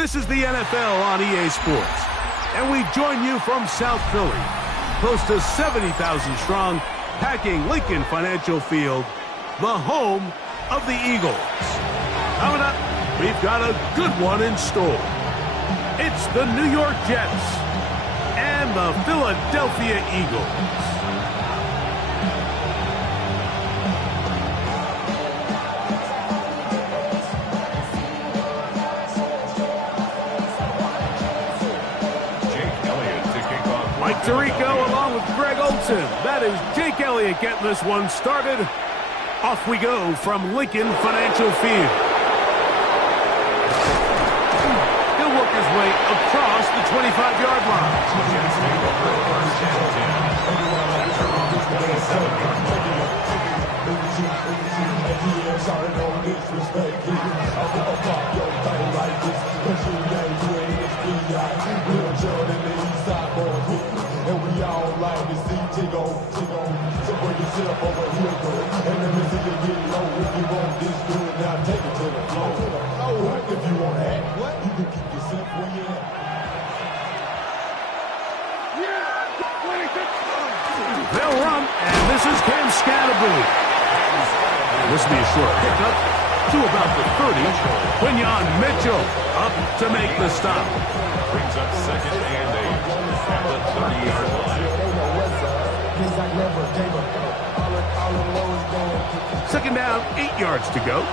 This is the NFL on EA Sports, and we join you from South Philly, close to 70,000 strong, packing Lincoln Financial Field, the home of the Eagles. Coming up, we've got a good one in store. It's the New York Jets and the Philadelphia Eagles. Tirico along with Greg Olson. That is Jake Elliott getting this one started. Off we go from Lincoln Financial Field. He'll work his way across the 25-yard line. And we all like to see Tigo. So bring yourself over here, girl. And let me see you get low. If you want this good, now take it to the floor. If you want to act, you can keep yourself where you at. They'll run, and this is Cam Scatterbury. This will be a short pickup to about the 30. Quinyon Mitchell up to make the stop. Brings up second and 8 at the 30-yard line. Second down, 8 yards to go.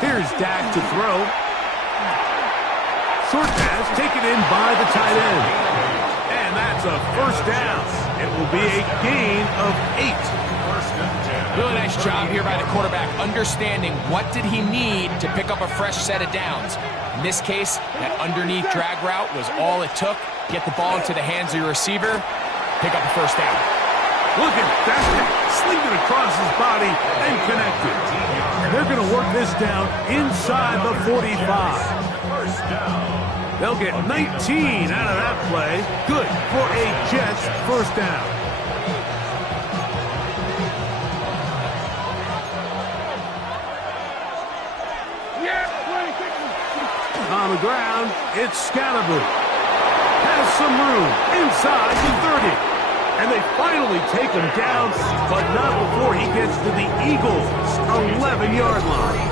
Here's Dak to throw. Short pass taken in by the tight end. And that's a first down. It will be a gain of 8. Really nice job here by the quarterback, understanding what did he need to pick up a fresh set of downs. In this case, that underneath drag route was all it took. Get the ball into the hands of your receiver, pick up a first down. Look at that, sling it across his body and connected. And they're going to work this down inside the 45. They'll get 19 out of that play. Good for a Jets first down. On the ground, it's Scatterbury. Has some room inside the 30. And they finally take him down, but not before he gets to the Eagles' 11-yard line.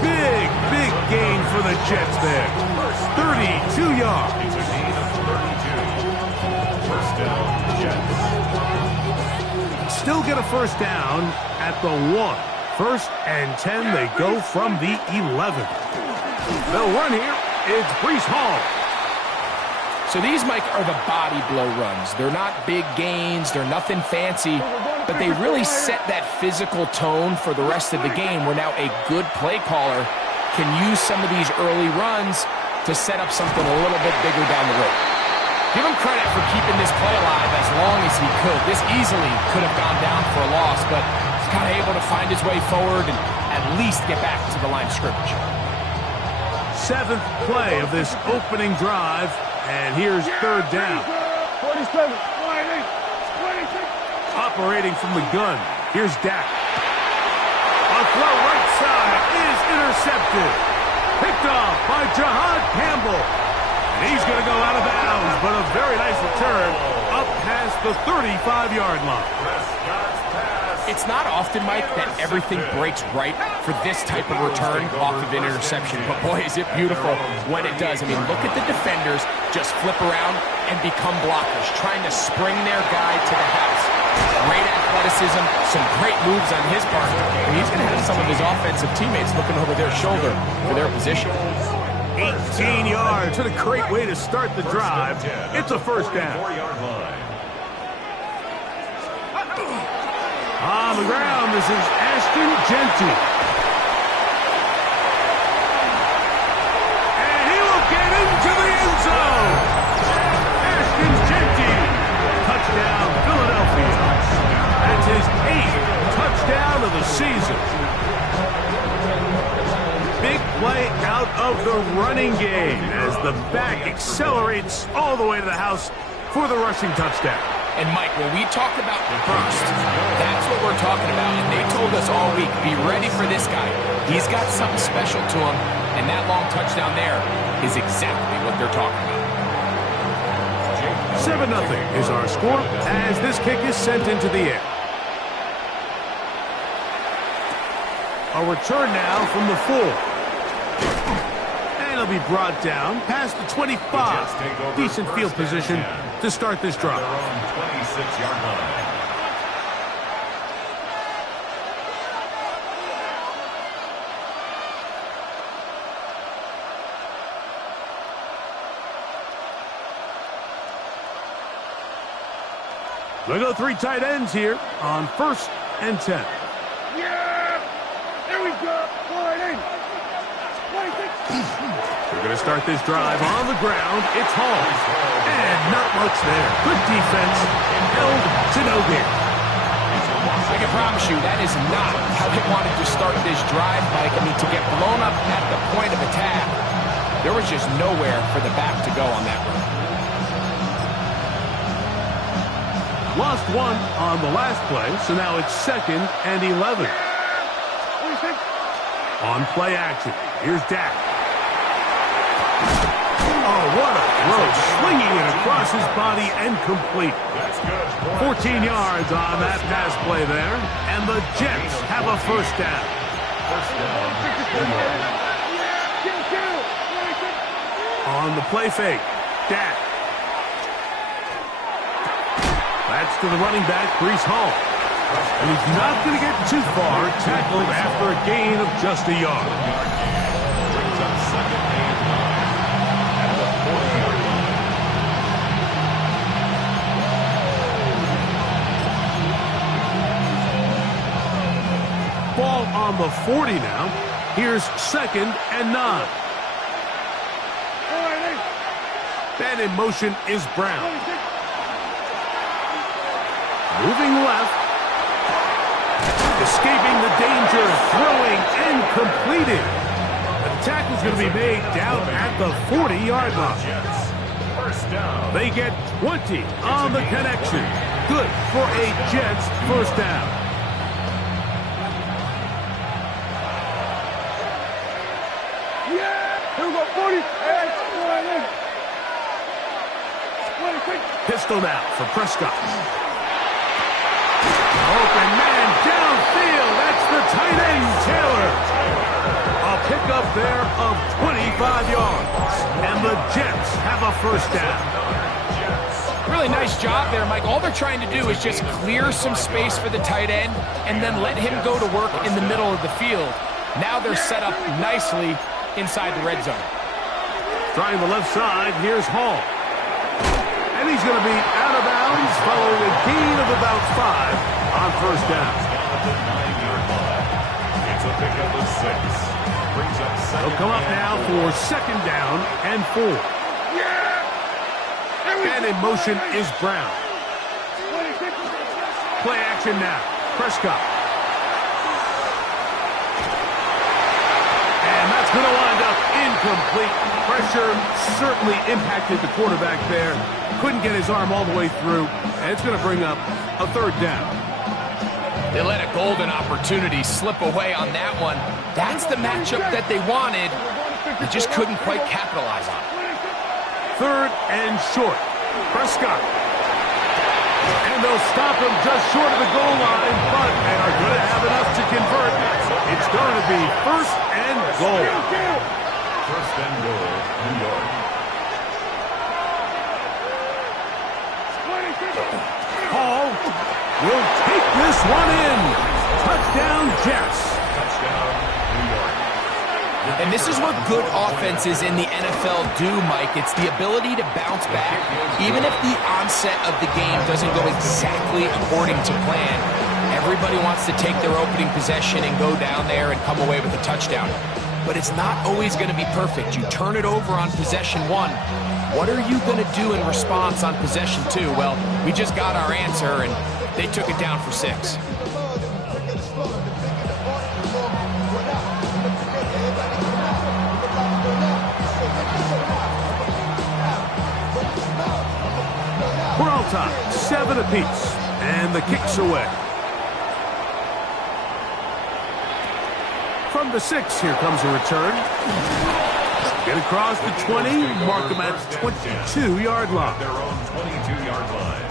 Big gain for the Jets there. 32 yards. It's a gain of 32. First down, Jets. Still get a first down at the 1. First and 10, they go from the 11. They'll run here. It's Breece Hall. So these, Mike, are the body blow runs. They're not big gains. They're nothing fancy. But they really set that physical tone for the rest of the game where now a good play caller can use some of these early runs to set up something a little bit bigger down the road. Give him credit for keeping this play alive as long as he could. This easily could have gone down for a loss, but he's kind of able to find his way forward and at least get back to the line of scrimmage. 7th play of this opening drive, and here's third down. 47. Operating from the gun, here's Dak. A throw right side is intercepted. Picked off by Jahad Campbell. And he's going to go out of bounds, but a very nice return up past the 35-yard line. It's not often, Mike, that everything breaks right for this type of return off of an interception. But, boy, is it beautiful when it does. I mean, look at the defenders just flip around and become blockers, trying to spring their guy to the house. Great athleticism, some great moves on his part. And he's going to have some of his offensive teammates looking over their shoulder for their position. 18 yards. What a great way to start the drive. It's a first down. 4-yard line. On the ground, this is Ashton Genty. And he will get into the end zone. Ashton Genty. Touchdown, Philadelphia. That's his 8th touchdown of the season. Big play out of the running game as the back accelerates all the way to the house for the rushing touchdown. And, Mike, when we talk about burst, that's what we're talking about. And they told us all week, be ready for this guy. He's got something special to him, and that long touchdown there is exactly what they're talking about. 7-0 is our score as this kick is sent into the air. A return now from the 4. And it'll be brought down past the 25. Decent field position to start this drive. 26-yard line. They go 3 tight ends here on 1st and 10. Yeah! There we go! They're going to start this drive on the ground. It's Hall. And not much there. Good defense. Held to no gain. I can promise you that is not how they wanted to start this drive, Mike. I mean, to get blown up at the point of attack, there was just nowhere for the back to go on that run. Lost 1 on the last play, so now it's 2nd and 11. On play action, here's Dak. Oh, what a throw. Swinging it across his body and complete. 14 yards on that pass play there, and the Jets have a first down. On the play fake, Dak. That's to the running back, Breece Hall. And he's not going to get too far, tackled after a gain of just a yard. Brings up 2nd and 9 at the 40-yard line. Ball on the 40 now. Here's 2nd and 9. And in motion is Brown. Moving left. Escaping the danger, throwing and completing. The tackle's going to be made down at the 40-yard line. First down. They get 20 on the connection. Good for a Jets first down. Here we go, 40. Pistol now for Prescott. Open man downfield. That's the tight end, Taylor. A pickup there of 25 yards. And the Jets have a first down. Really nice job there, Mike. All they're trying to do is just clear some space for the tight end and then let him go to work in the middle of the field. Now they're set up nicely inside the red zone. Trying the left side, here's Hall. And he's going to be out of bounds following a gain of about 5 on first down. At the 9-yard line. It's a pickup of 6. Brings up 2nd. They'll come up now for 2nd down and 4. And in motion is Brown. Play action now. Prescott. And that's going to wind up incomplete. Pressure certainly impacted the quarterback there. Couldn't get his arm all the way through. And it's going to bring up a 3rd down. They let a golden opportunity slip away on that one. That's the matchup that they wanted. They just couldn't quite capitalize on it. 3rd and short. Prescott. And they'll stop him just short of the goal line, but they are going to have enough to convert. It's going to be 1st and goal. 1st and goal, New York. Hall will take this one in. Touchdown, Jets. Touchdown, New York. And this is what good offenses in the NFL do, Mike. It's the ability to bounce back. Even if the onset of the game doesn't go exactly according to plan, everybody wants to take their opening possession and go down there and come away with a touchdown. But it's not always going to be perfect. You turn it over on possession 1. What are you going to do in response on possession 2? Well, we just got our answer, and they took it down for 6. We're all tied, 7 apiece, and the kick's away. From the 6, here comes a return. Get across the 20, mark them at the 22-yard line. Their own 22-yard line.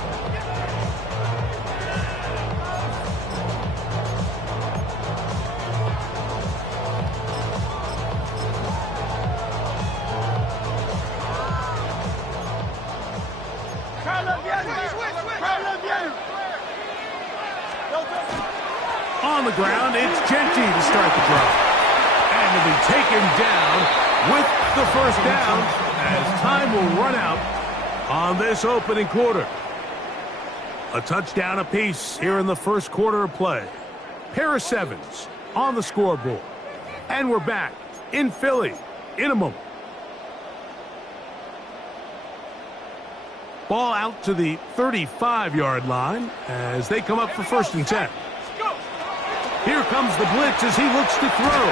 On the ground, it's Genty to start the drive. And to be taken down with the first down as time will run out on this opening quarter. A touchdown apiece here in the first quarter of play. Pair of 7s on the scoreboard. And we're back in Philly in a moment. Ball out to the 35-yard line as they come up for 1st and 10. Here comes the blitz as he looks to throw.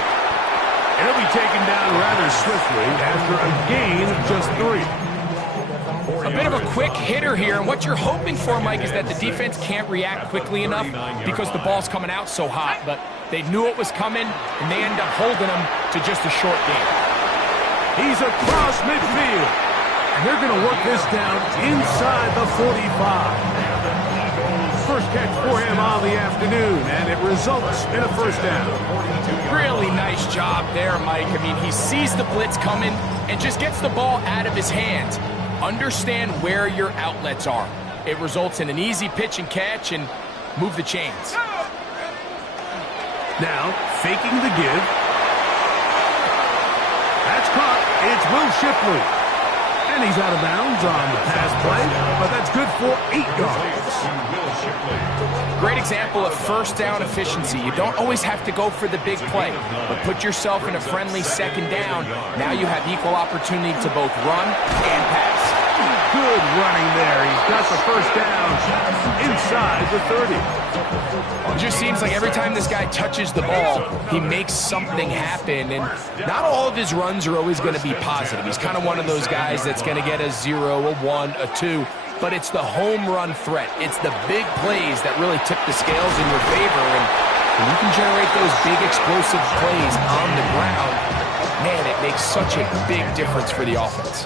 And he'll be taken down rather swiftly after a gain of just 3. A bit of a quick hitter here, and what you're hoping for, Mike, is that the defense can't react quickly enough because the ball's coming out so hot. But they knew it was coming, and they end up holding them to just a short gain. He's across midfield, and they're going to work this down inside the 45. First catch for him on the afternoon, and it results in a first down. Really nice job there, Mike. I mean, he sees the blitz coming and just gets the ball out of his hands. Understand where your outlets are. It results in an easy pitch and catch and move the chains. Now, faking the give. That's caught. It's Will Shipley. And he's out of bounds on the pass play, but that's good for 8 yards. Great example of first down efficiency. You don't always have to go for the big play, but put yourself in a friendly 2nd down. Now you have equal opportunity to both run and pass. Good running there. He's got the first down inside the 30. It just seems like every time this guy touches the ball, he makes something happen, and not all of his runs are always going to be positive. He's kind of one of those guys that's going to get a 0, a 1, a 2, but it's the home run threat. It's the big plays that really tip the scales in your favor, and when you can generate those big explosive plays on the ground, man, it makes such a big difference for the offense.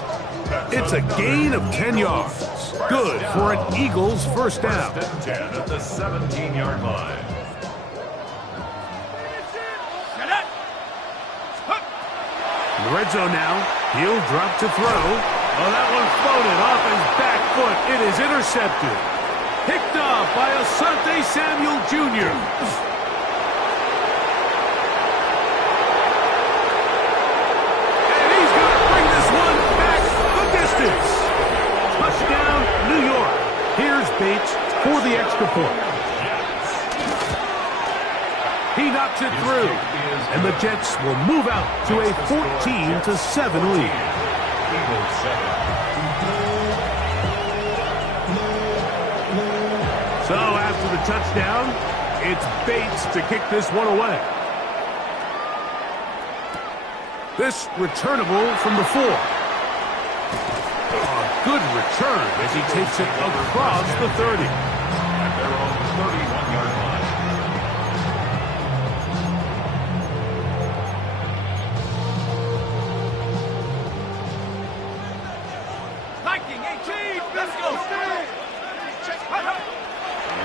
It's a gain of 10 yards. Good for an Eagles first down. 10 at the 17-yard line. In the red zone now. He'll drop to throw. Oh, that one floated off his back foot. It is intercepted. Picked off by Asante Samuel Jr. Touchdown, New York. Here's Bates for the extra point. He knocks it through, and the Jets will move out to a 14-7 lead. So after the touchdown, it's Bates to kick this one away. This returnable from the 4. Good return as he takes it across the 30. At their own 31-yard line. Viking 18, let's go.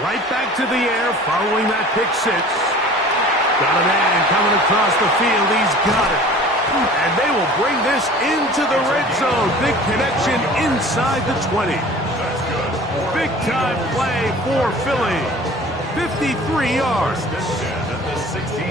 Right back to the air following that pick 6. Got a man coming across the field. He's got it. And they will bring this into the red zone. Big connection inside the 20. Big time play for Philly. 53 yards.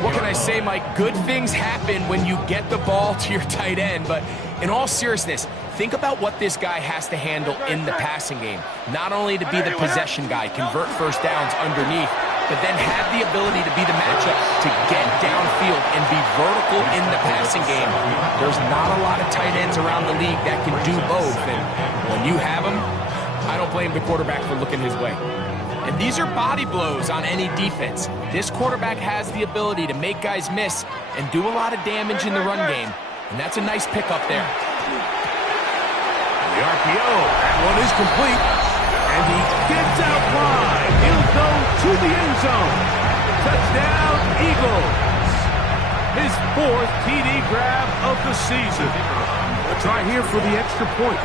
What can I say, Mike? Good things happen when you get the ball to your tight end. But in all seriousness, think about what this guy has to handle in the passing game. Not only to be the possession guy, convert first downs underneath, but then have the ability to be the matchup to get downfield and be vertical in the passing game. There's not a lot of tight ends around the league that can do both, and when you have them, I don't blame the quarterback for looking his way. And these are body blows on any defense. This quarterback has the ability to make guys miss and do a lot of damage in the run game, and that's a nice pickup there. The RPO, that one is complete. And he to the end zone. Touchdown, Eagles. His 4th TD grab of the season. A try here for the extra point.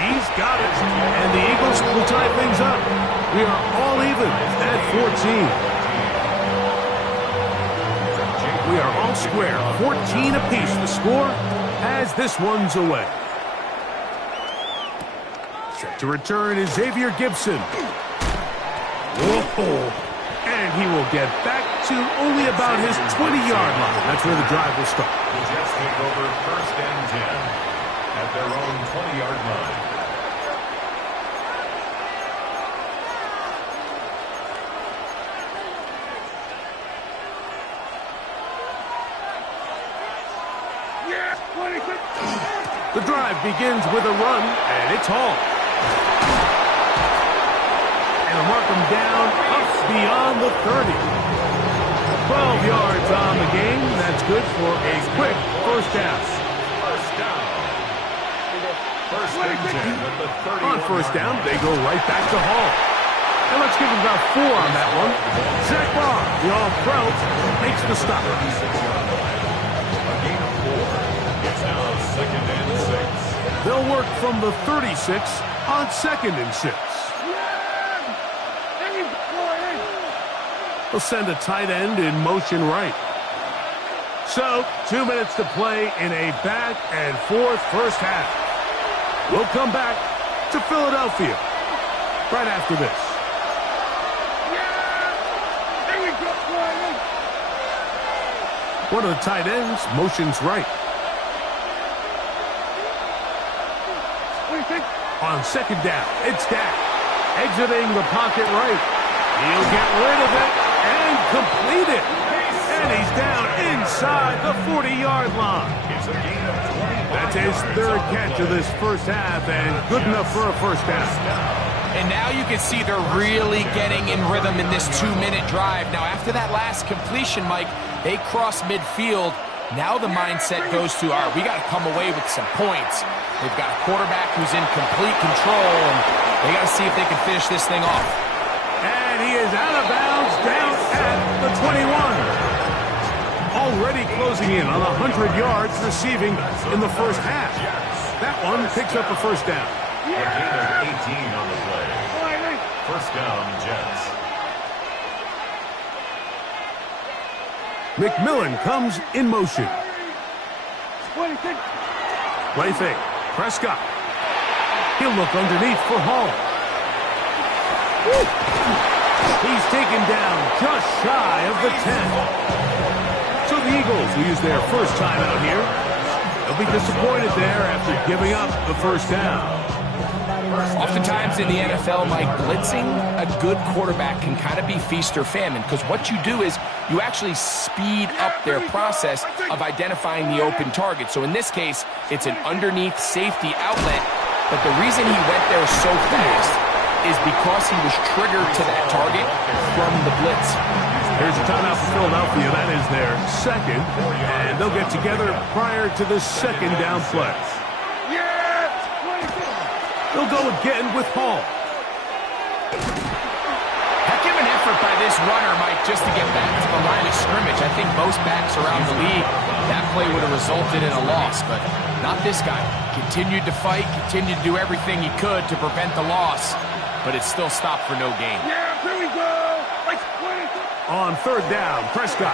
He's got it, and the Eagles will tie things up. We are all even at 14. We are all square, 14 apiece the score as this one's away. Set to return is Xavier Gibson. Whoa. And he will get back to only about his 20-yard line. That's where the drive will start. The Jets take over 1st and 10 at their own 20-yard line. The drive begins with a run, and it's Hall. And mark him down up beyond the 30. 12 yards on the game. That's good for a quick first down. First and 10 at the 30. On first down, they go right back to Hall. And let's give him about 4 on that one. Zach Barr, the All-Pro, makes the stop. A gain of 4. It's now 2nd and 6. They'll work from the 36 on 2nd and 6. They'll send a tight end in motion right. So, 2 minutes to play in a back and forth first half. We'll come back to Philadelphia right after this. One of the tight ends motions right. On 2nd down, it's Dak. Exiting the pocket right. He'll get rid of it and complete it. And he's down inside the 40-yard line. It's a gain of 20. That's his 3rd catch of this first half, and good enough for a first down. And now you can see they're really getting in rhythm in this 2-minute drive. Now, after that last completion, Mike, they cross midfield. Now the mindset goes to, all right, we got to come away with some points. They've got a quarterback who's in complete control, and they got to see if they can finish this thing off. And he is out of bounds down at the 21. Already closing in on 100 yards receiving in the first half. That one picks up a first down. A gain of 18 on the play. First down, Jets. McMillan comes in motion. Play fake. Prescott. He'll look underneath for Hall. He's taken down just shy of the 10. So the Eagles will use their first time out here. They'll be disappointed there after giving up the first down. Oftentimes in the NFL, Mike, blitzing a good quarterback can kind of be feast or famine, because what you do is you actually speed up their process of identifying the open target. So in this case, it's an underneath safety outlet, but the reason he went there so fast is because he was triggered to that target from the blitz. Here's a timeout for Philadelphia. That is their 2nd, and they'll get together prior to the 2nd down play. They'll go again with Hall. Heck of an effort by this runner, Mike, just to get back to the line of scrimmage. I think most backs around the league, that play would have resulted in a loss, but not this guy. Continued to fight, continued to do everything he could to prevent the loss, but it still stopped for no gain. Here we go. On 3rd down, Prescott.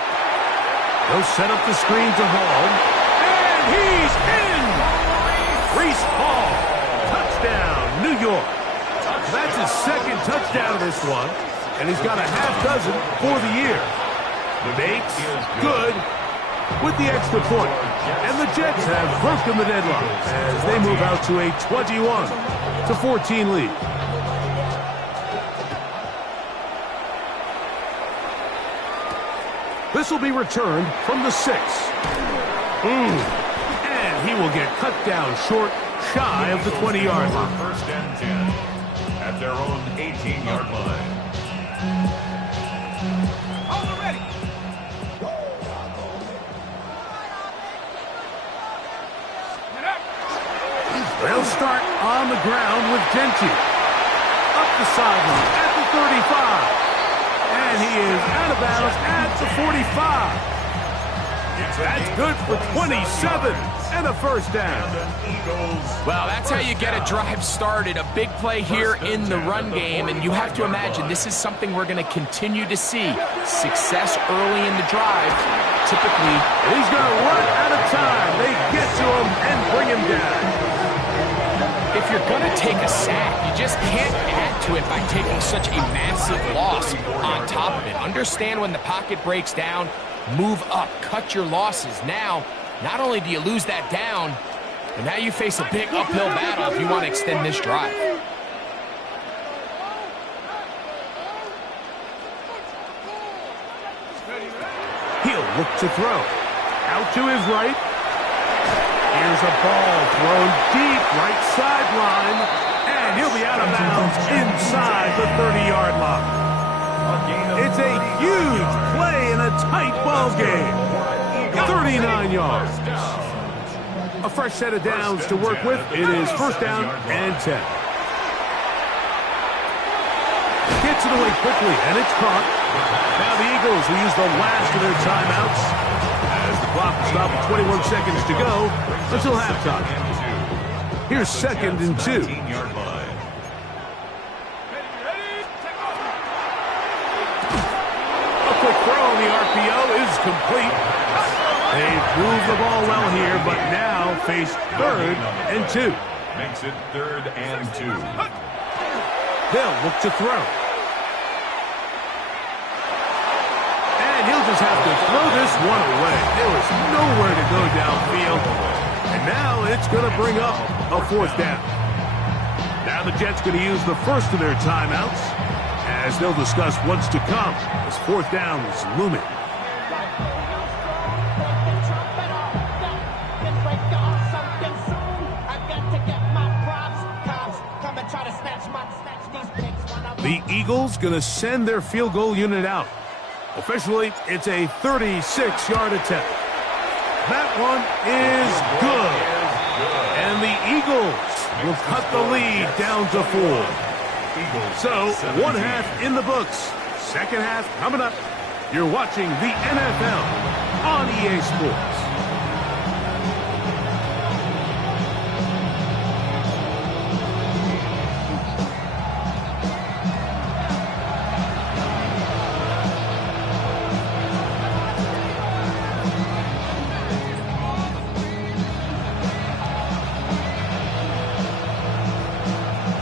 They'll set up the screen to Hall. And he's in! Reese Hall. Touchdown, New York. That's his 2nd touchdown of this one. And he's got a half dozen for the year. Bates, good, with the extra point. And the Jets have broken the deadlock as they move out to a 21-14 lead. This will be returned from the 6. And he will get cut down short, shy of the 20-yard line. First and 10 at their own 18-yard line. They'll start on the ground with Genty. up the sideline at the 35. And he is out of bounds at the 45. That's good for 27 and a first down. Well, that's how you get a drive started. A big play here in the run game, and you have to imagine this is something we're going to continue to see. Success early in the drive, typically. He's going to run out of time. They get to him and bring him down. If you're going to take a sack, you just can't add to it by taking such a massive loss on top of it. Understand when the pocket breaks down, move up, cut your losses. Now, not only do you lose that down, but now you face a big uphill battle if you want to extend this drive. He'll look to throw. Out to his right. Here's a ball thrown deep right sideline, and he'll be out of bounds inside the 30-yard line. It's a huge play in a tight ball game. 39 yards. A fresh set of downs to work with. It is first down and 10. Gets it away quickly, and it's caught. Now the Eagles will use the last of their timeouts as the clock will stop with 21 seconds to go until halftime. Here's second and 2. A quick throw on the RPO is complete. They've moved the ball well here, but now face third and 2. Makes it third and 2. They'll look to throw. And he'll just have to throw this one away. There was nowhere to go downfield. And now it's going to bring up a fourth down. Now the Jets going to use the first of their timeouts as they'll discuss what's to come as fourth down is looming. The Eagles going to send their field goal unit out. Officially, it's a 36-yard attempt. That one is good. And the Eagles will cut the lead down to 4. So, one half in the books. Second half coming up. You're watching the NFL on EA Sports.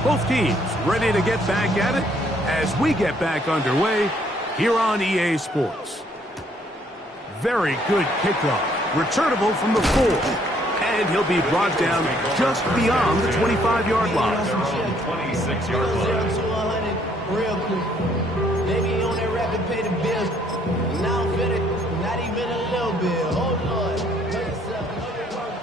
Both teams ready to get back at it as we get back underway here on EA Sports. Very good kickoff. Returnable from the 4. And he'll be brought down just beyond the 25-yard line. 26-yard line. Real quick. They be on that rapid pay the bills. Now I'm finished. Not even a little bit. Oh, Lord. Know yourself. Know your worth.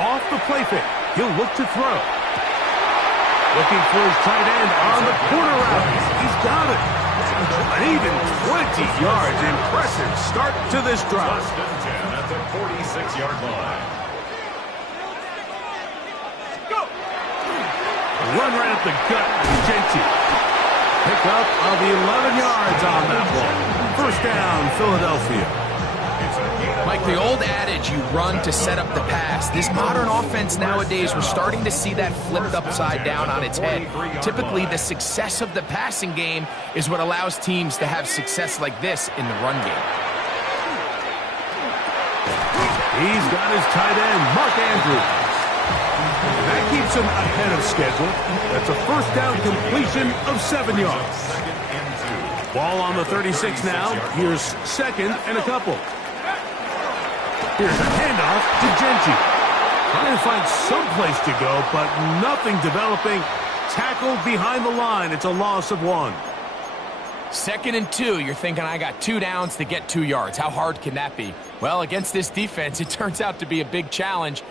Off the play fake. He'll look to throw. Looking for his tight end on the corner route. He's got it. An even 20 yards. Impressive start to this drive. First and 10 at the 46-yard line. Go! Run right at the gut. Genty. Pick up of 11 yards on that one. First down, Philadelphia. Like the old adage, you run to set up the pass. This modern offense nowadays, we're starting to see that flipped upside down on its head. Typically, the success of the passing game is what allows teams to have success like this in the run game. He's got his tight end, Mark Andrews. That keeps him ahead of schedule. That's a first down completion of 7 yards. Ball on the 36 now. Here's second and a couple. Here's a handoff to Genty. Trying to find some place to go, but nothing developing. Tackled behind the line. It's a loss of 1. Second and 2, you're thinking, I got 2 downs to get 2 yards. How hard can that be? Well, against this defense, it turns out to be a big challenge.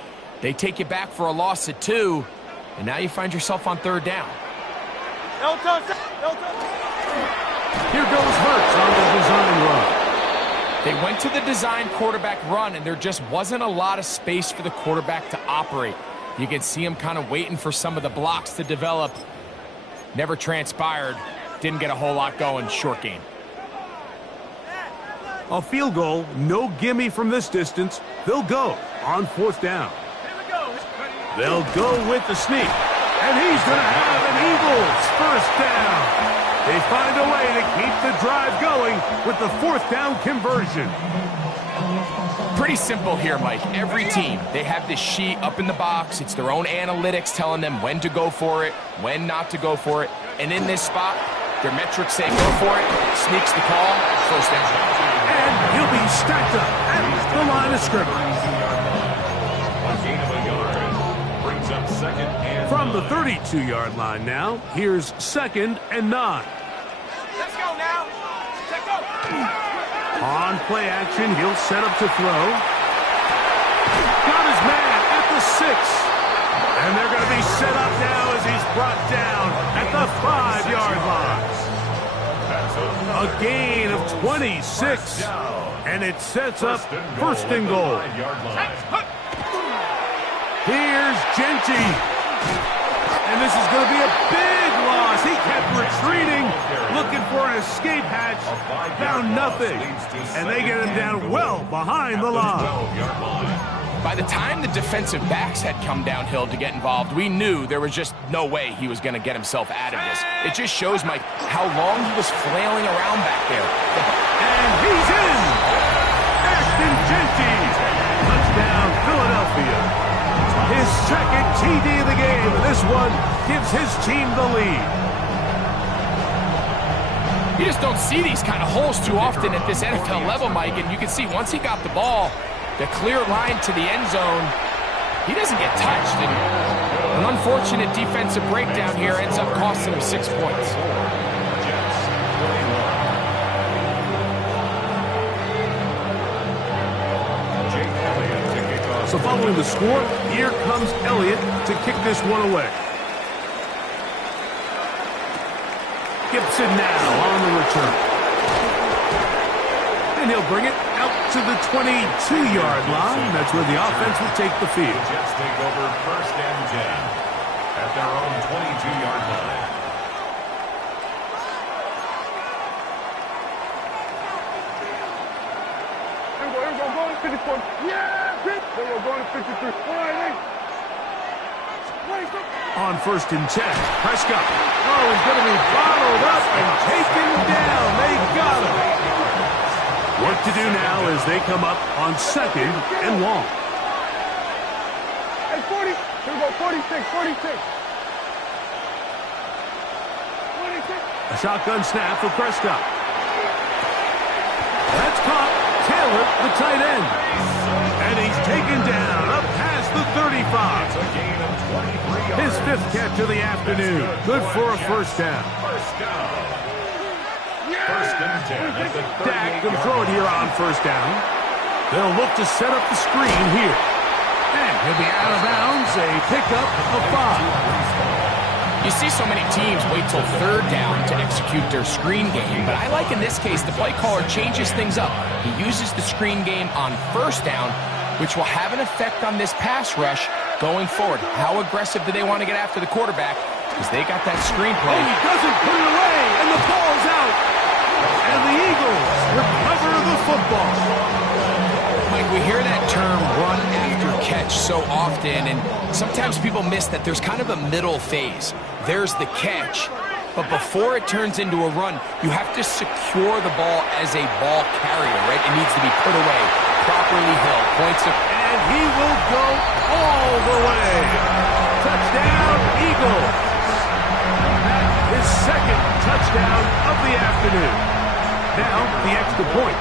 They take you back for a loss of 2, and now you find yourself on third down. Here goes Hurts on the design run. They went to the design quarterback run, and there just wasn't a lot of space for the quarterback to operate. You can see him kind of waiting for some of the blocks to develop. Never transpired. Didn't get a whole lot going. Short game. A field goal, no gimme from this distance. They'll go on 4th down. They'll go with the sneak. And he's going to have an Eagles 1st down. They find a way to keep the drive going with the 4th down conversion. Pretty simple here, Mike. Every team, they have this sheet up in the box. It's their own analytics telling them when to go for it, when not to go for it. And in this spot, their metrics say go for it. Sneaks the call, 1st down. And he'll be stacked up at the line of scrimmage. A gain of a yard. Brings up 2nd and From the 9. 32-yard line now, here's 2nd and 9. Let's go now. Let's go. On play action, he'll set up to throw. Got his man at the 6. And they're going to be set up now as he's brought down at the 5-yard line. A gain of 26. And it sets up 1st and goal. Here's Genty. And this is going to be a big loss. He kept retreating, looking for an escape hatch. Found nothing. And they get him down well behind the line. By the time the defensive backs had come downhill to get involved, we knew there was just no way he was going to get himself out of this. It just shows, Mike, how long he was flailing around back there. And he's in! Ashton Genty! Touchdown, Philadelphia. His 2nd TD of the game, and this one gives his team the lead. You just don't see these kind of holes too often at this NFL level, Mike, and you can see once he got the ball, the clear line to the end zone, he doesn't get touched. And an unfortunate defensive breakdown here ends up costing him 6 points. So following the score, here comes Elliott to kick this one away. Gibson now on the return. And he'll bring it out to the 22-yard line. That's where the offense will take the field. Jets take over 1st and 10 at their own 22-yard line. Here we go, going to 54. Yeah, hit. Then we're going to 53. On 1st and 10, Prescott. Oh, he's going to be bottled up and taken down. They got him. Work to do now as they come up on 2nd and long. Hey, 40. Here we go, 46, 46. 46. A shotgun snap for Prescott. That's caught. Taylor, the tight end. And he's taken down up past the 35. It's a gain of 23 yards. His 5th catch of the afternoon. Good for a 1st down. 1st down. 1st and 10 at the 38 Dak can throw it here on 1st down. They'll look to set up the screen here. And he'll be out of bounds. A pickup of 5. You see so many teams wait till 3rd down to execute their screen game, but I like in this case the play caller changes things up. He uses the screen game on 1st down, which will have an effect on this pass rush going forward. How aggressive do they want to get after the quarterback? Because they got that screen play. Oh, he doesn't put it away, and the ball's out. And the Eagles recover the football. Mike, we hear that term run after catch so often, and sometimes people miss that there's kind of a middle phase. There's the catch, but before it turns into a run, you have to secure the ball as a ball carrier, right? It needs to be put away, properly held. Points of... And he will go all the way. Touchdown, Eagles. His 2nd touchdown of the afternoon. Now, the extra point.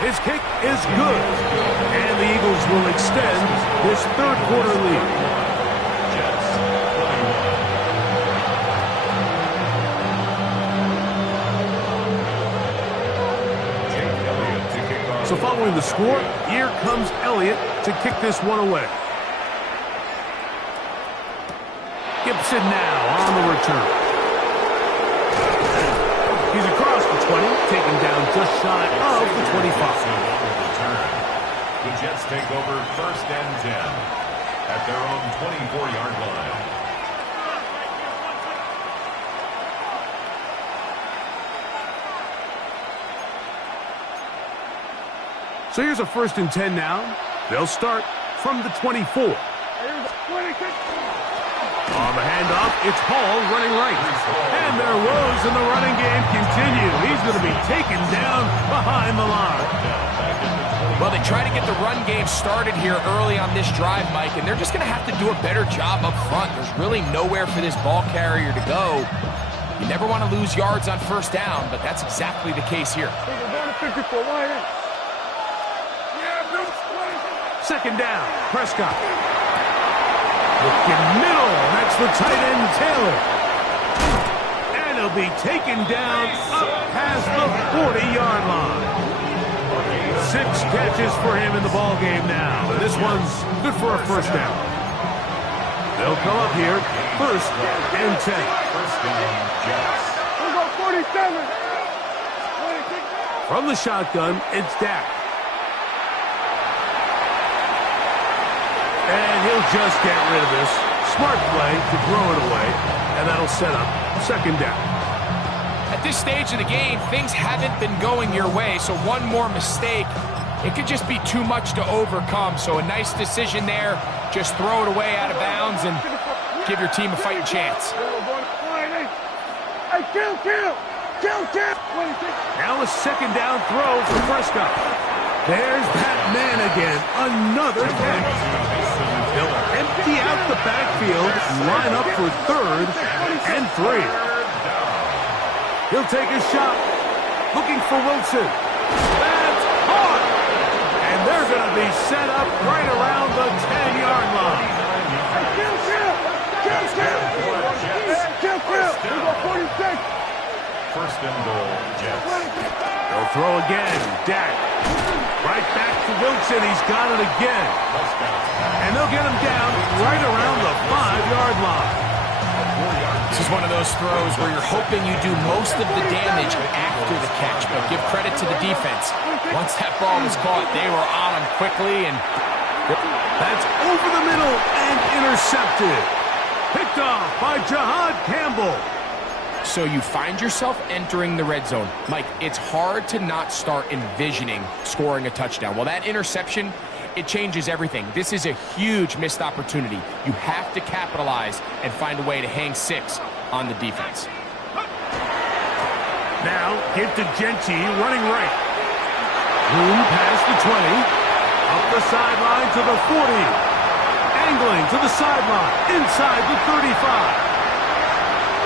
His kick is good. And the Eagles will extend this 3rd quarter lead. So following the score, here comes Elliott to kick this one away. Gibson now on the return. 20, taken down just shy of the 25. The Jets take over 1st and 10 at their own 24-yard line. So here's a 1st and 10 now. They'll start from the 24. On the handoff, it's Hall running right. And their woes in the running game continue. He's going to be taken down behind the line. Well, they try to get the run game started here early on this drive, Mike, and they're just going to have to do a better job up front. There's really nowhere for this ball carrier to go. You never want to lose yards on 1st down, but that's exactly the case here. 2nd down, Prescott. Looking middle, that's the tight end, Taylor. And he'll be taken down up past the 40-yard line. 6 catches for him in the ball game now. And this one's good for a 1st down. They'll come up here, 1st and 10. 1st down, Jets. We'll go 47. From the shotgun, it's Dak. And he'll just get rid of this. Smart play to throw it away, and that'll set up 2nd down. At this stage of the game, things haven't been going your way, so one more mistake, it could just be too much to overcome. So a nice decision there. Just throw it away out of bounds and give your team a fighting chance. Hey, kill! Now a 2nd down throw for Prescott. There's that man again. Another catch. They'll empty out the backfield, line up for 3rd and 3. He'll take a shot. Looking for Wilson. That's caught. And they're going to be set up right around the 10-yard line. Kill! We'll go 46. 1st and goal, Jets. They'll throw again. Dak. Right back to Wilson. He's got it again. And they'll get him down right around the 5-yard line. This is one of those throws where you're hoping you do most of the damage after the catch, but give credit to the defense. Once that ball was caught, they were on him quickly, and that's over the middle and intercepted. Picked off by Jahad Campbell. So you find yourself entering the red zone. Mike, it's hard to not start envisioning scoring a touchdown. Well, that interception, it changes everything. This is a huge missed opportunity. You have to capitalize and find a way to hang 6 on the defense. Now, give to Genty running right. Room past the 20. Up the sideline to the 40. Angling to the sideline. Inside the 35.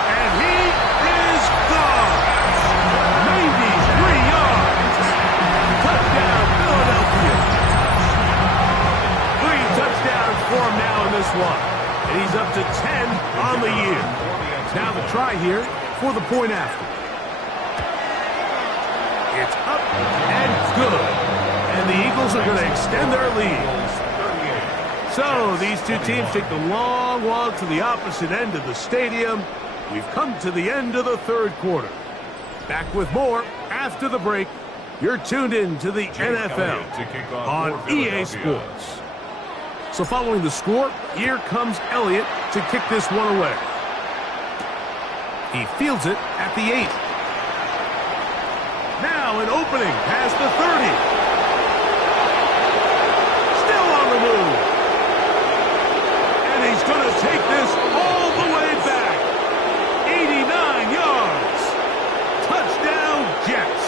And he is gone. 93 yards. Touchdown, Philadelphia. 3 touchdowns for him now in this one. And he's up to 10 on the year. Now the try here for the point after. It's up and good. And the Eagles are going to extend their lead. So these two teams take the long walk to the opposite end of the stadium. We've come to the end of the 3rd quarter. Back with more after the break. You're tuned in to the NFL on EA Sports. So following the score, here comes Elliott to kick this one away. He fields it at the 8. Now an opening past the 30. Still on the move. And he's going to take this all the way back. 89 yards. Touchdown, Jets.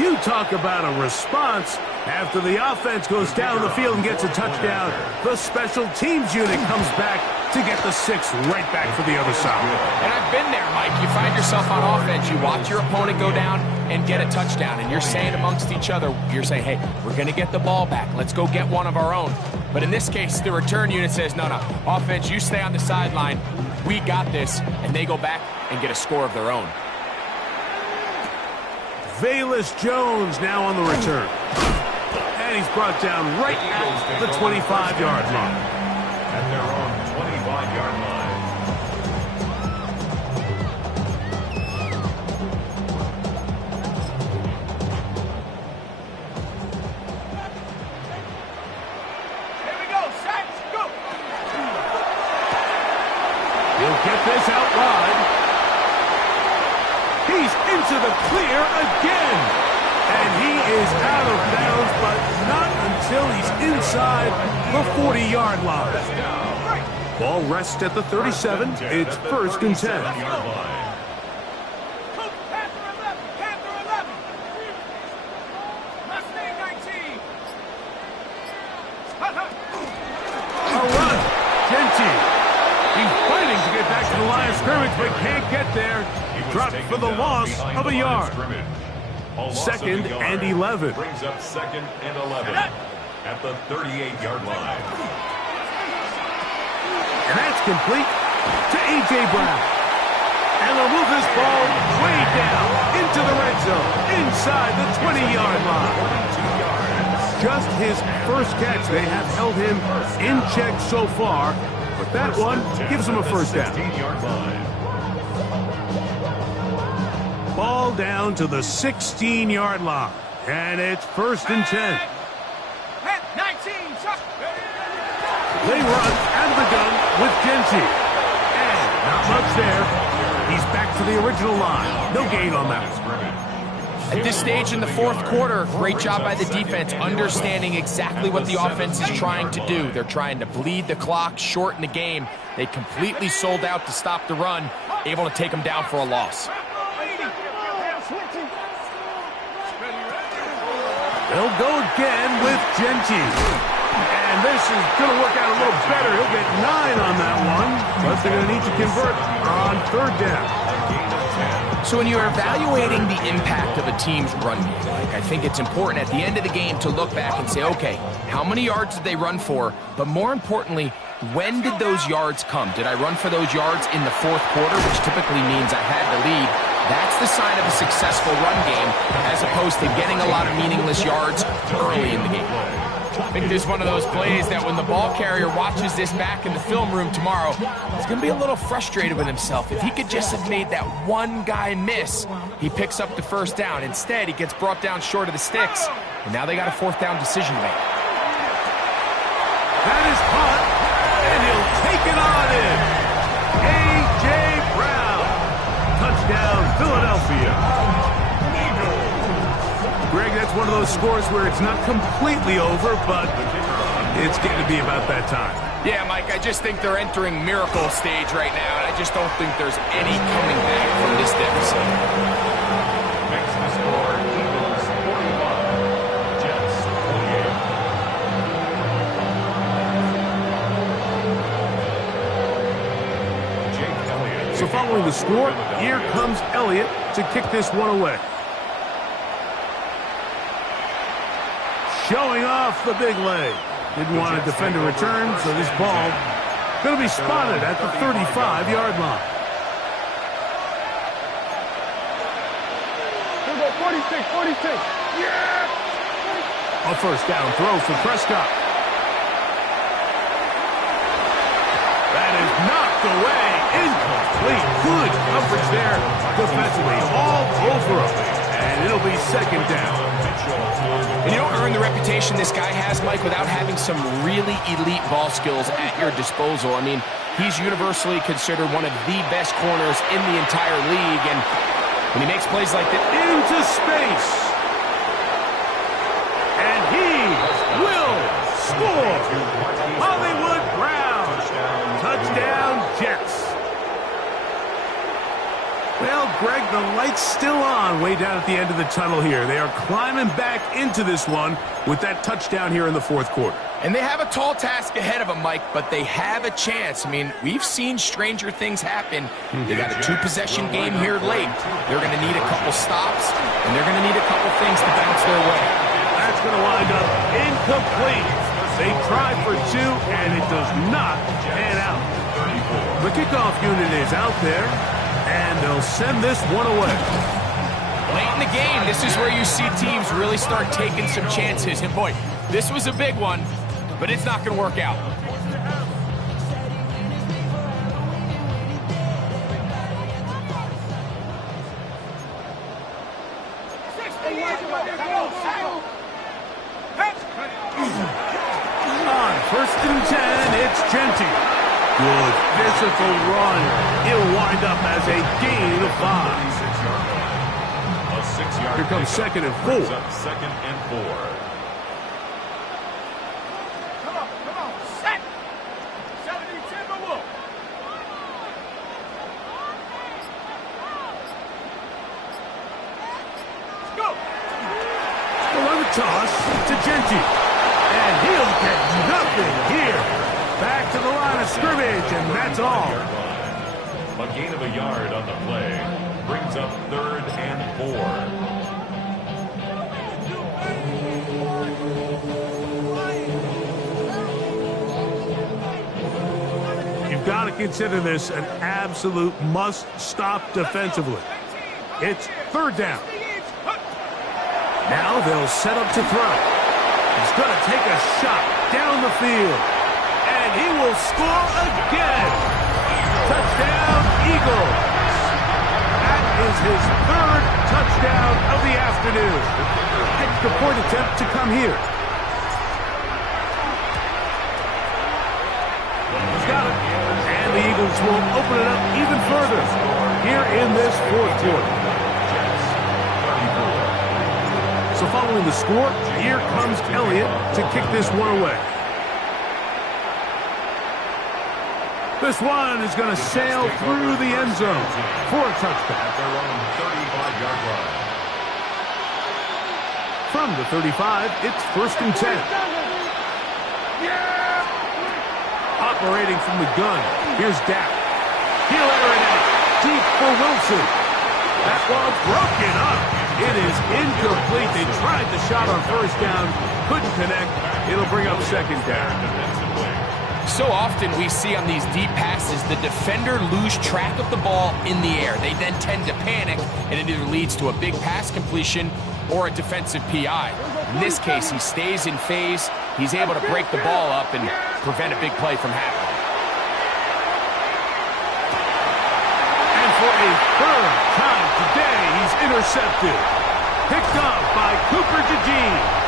You talk about a response. After the offense goes down the field and gets a touchdown, the special teams unit comes back to get the 6 right back for the other side. And I've been there, Mike. You find yourself on offense. You watch your opponent go down and get a touchdown, and you're saying amongst each other, you're saying, hey, we're going to get the ball back. Let's go get one of our own. But in this case, the return unit says, no, offense, you stay on the sideline. We got this. And they go back and get a score of their own. Velus Jones now on the return. And he's brought down right at the 25-yard line. At their own 25-yard line. He's into the clear again. And he is out of bounds, but not until he's inside the 40-yard line. Ball rests at the 37. It's 1st and 10. A run. Genty. He's fighting to get back to the line of scrimmage, but can't get there. Dropped for the loss of a yard. 2nd and 11. Brings up 2nd and 11 at the 38-yard line. And that's complete to A.J. Brown. And they'll move this ball way down into the red zone, inside the 20-yard line. Just his first catch. They have held him in check so far, but that one gives him a first down. Ball down to the 16-yard line, and it's 1st and 10. They run out of the gun with Genty. And not much there. He's back to the original line. No gain on that one. At this stage in the 4th quarter, great job by the defense understanding exactly what the offense is trying to do. They're trying to bleed the clock, shorten the game. They completely sold out to stop the run, able to take them down for a loss. They'll go again with Genty. And this is going to work out a little better. He'll get 9 on that one, but they're going to need to convert on 3rd down. So when you're evaluating the impact of a team's run game, I think it's important at the end of the game to look back and say, okay, how many yards did they run for? But more importantly, when did those yards come? Did I run for those yards in the 4th quarter, which typically means I had the lead? That's the sign of a successful run game, as opposed to getting a lot of meaningless yards early in the game. I think there's one of those plays that when the ball carrier watches this back in the film room tomorrow, he's going to be a little frustrated with himself. If he could just have made that one guy miss, he picks up the first down. Instead, he gets brought down short of the sticks, and now they got a 4th down decision to make. That is caught, and he'll take it on in. A.J. Brown. Touchdown, Philadelphia. Greg, that's one of those scores where it's not completely over, but it's getting to be about that time. Yeah, Mike, I just think they're entering miracle stage right now, and I just don't think there's any coming back from this deficit. Makes the score Eagles 41, Jets 48. Jake Elliott. So following the score, here comes Elliott to kick this one away. Showing off the big leg. Didn't want to defend a return, so this ball going to be spotted at the 35-yard line. Here we go, 46, 46. Yeah! A first down throw for Prescott. That is knocked away. Incomplete. Good coverage there defensively. All over him. And it'll be 2nd down. And you don't earn the reputation this guy has, Mike, without having some really elite ball skills at your disposal. I mean, he's universally considered one of the best corners in the entire league, and when he makes plays like that, Into space. And he will score. Hollywood Brown. Touchdown, Jets. Well, Greg, the light's still on way down at the end of the tunnel here. They are climbing back into this one with that touchdown here in the 4th quarter. and they have a tall task ahead of them, Mike, but they have a chance. I mean, we've seen stranger things happen. They got a 2-possession game here late. They're going to need a couple stops, and they're going to need a couple things to bounce their way. That's going to wind up incomplete. They tried for 2, and it does not pan out. The kickoff unit is out there, and they'll send this one away. Late in the game, this is where you see teams really start taking some chances. And boy, this was a big one, but it's not going to work out. On 1st and 10, it's Genty. Good physical run. He'll wind up as a gain of 5. Here comes second and 4. Brings up second and 4. Come on, set. 70 Timberwolves. Go. We'll run the toss to Genty. And he'll get nothing here. Back to the line of scrimmage, and that's all. A gain of a yard on the play. Brings up third and 4. You've got to consider this an absolute must-stop defensively. It's third down. Now they'll set up to throw. He's going to take a shot down the field. And he will score again. Touchdown, Eagles. That is his third touchdown of the afternoon. Extra point attempt to come here. He's got it. And the Eagles will open it up even further here in this fourth quarter. So following the score, here comes Elliott to kick this one away. This one is going to sail through the end zone for a touchdown. At their own 35-yard line. From the 35, it's first and 10. Operating from the gun, here's Dak. He'll air it out deep for Wilson. That ball's broken up. It is incomplete. They tried the shot on first down, couldn't connect. It'll bring up second down. So often we see on these deep passes, the defender lose track of the ball in the air. They then tend to panic, and it either leads to a big pass completion or a defensive PI. In this case, he stays in phase. He's able to break the ball up and prevent a big play from happening. And for a third time today, he's intercepted. Picked up by Cooper DeJean.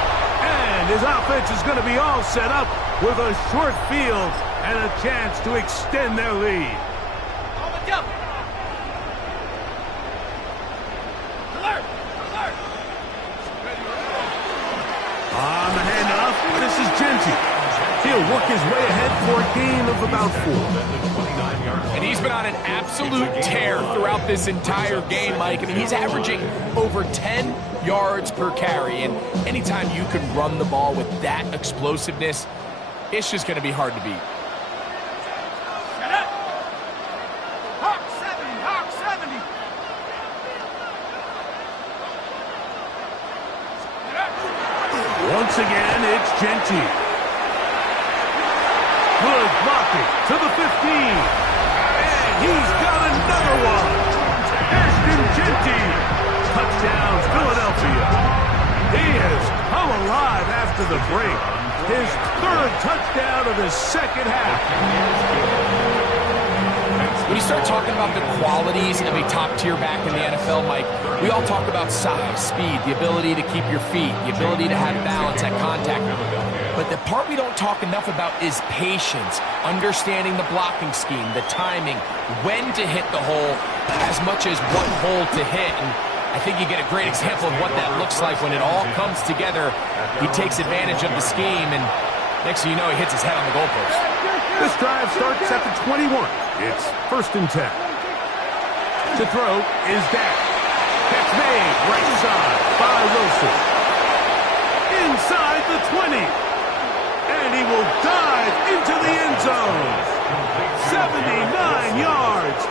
And his offense is going to be all set up with a short field and a chance to extend their lead. On the handoff, this is Genty. He'll work his way ahead for a gain of about 4. And he's been on an absolute tear throughout this entire game, Mike. I mean, he's averaging over 10 yards per carry. And anytime you can run the ball with that explosiveness, it's just going to be hard to beat. Hawk 70, Hawk 70. Once again, it's Genty. Good blocking to the 15. And he's got another one. Ashton Genty. Touchdown, Philadelphia. He has come alive after the break. His third touchdown of the second half. When you start talking about the qualities of a top-tier back in the NFL, Mike, we all talk about size, speed, the ability to keep your feet, the ability to have balance at contact. But the part we don't talk enough about is patience, understanding the blocking scheme, the timing, when to hit the hole, as much as what hole to hit. And I think you get a great example of what that looks like when it all comes together. He takes advantage of the scheme, and next thing you know, he hits his head on the goalpost. This drive starts at the 21. It's first and 10. To throw is Dak. Catch made right side by Wilson. Inside the 20. And he will dive into the end zone. 79 yards.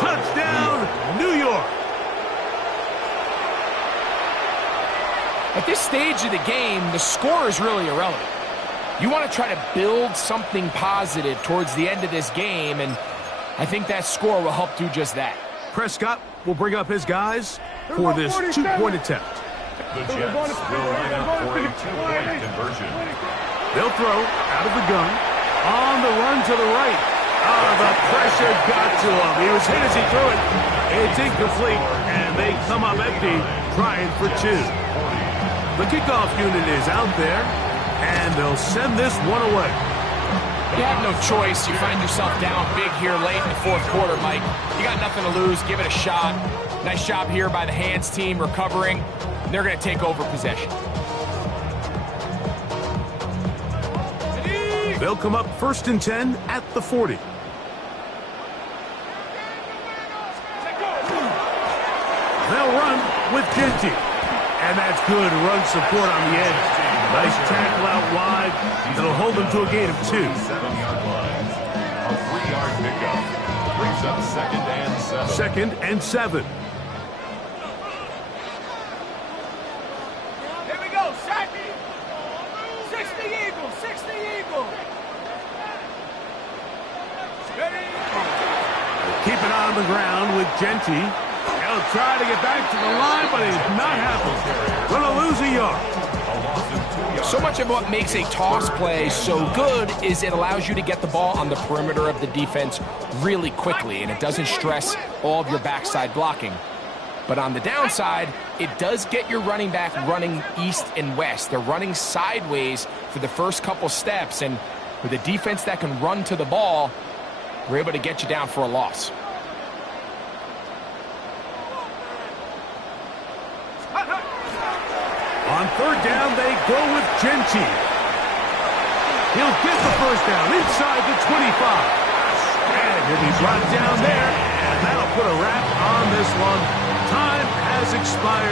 Touchdown, New York. At this stage of the game, the score is really irrelevant. You want to try to build something positive towards the end of this game, and I think that score will help do just that. Prescott will bring up his guys for this two-point attempt. The Jets will line up for a two-point conversion. They'll throw out of the gun. On the run to the right. Oh, the pressure got to him. He was hit as he threw it. It's incomplete, and they come up empty, trying for 2. The kickoff unit is out there, and they'll send this one away. You have no choice. You find yourself down big here late in the fourth quarter, Mike. You got nothing to lose. Give it a shot. Nice job here by the hands team recovering. They're going to take over possession. They'll come up 1st and 10 at the 40. They'll run with Genty. And that's good run support on the edge. Nice tackle out wide. That'll hold them to a gain of 2. 7-yard line. A 3-yard pickup. Brings up 2nd and 7. 2nd and 7. Here we go, sack. 60 Eagle, 60 Eagle. Keep it on the ground with Genty. He'll try to get back to the line, but he's not happy. Gonna lose a yard. So much of what makes a toss play so good is it allows you to get the ball on the perimeter of the defense really quickly, and it doesn't stress all of your backside blocking. But on the downside, it does get your running back running east and west. They're running sideways for the first couple steps, and with a defense that can run to the ball, we're able to get you down for a loss. On 3rd down, they go with Genty. He'll get the 1st down inside the 25. And he'll be brought down there, and that'll put a wrap on this one. Time has expired.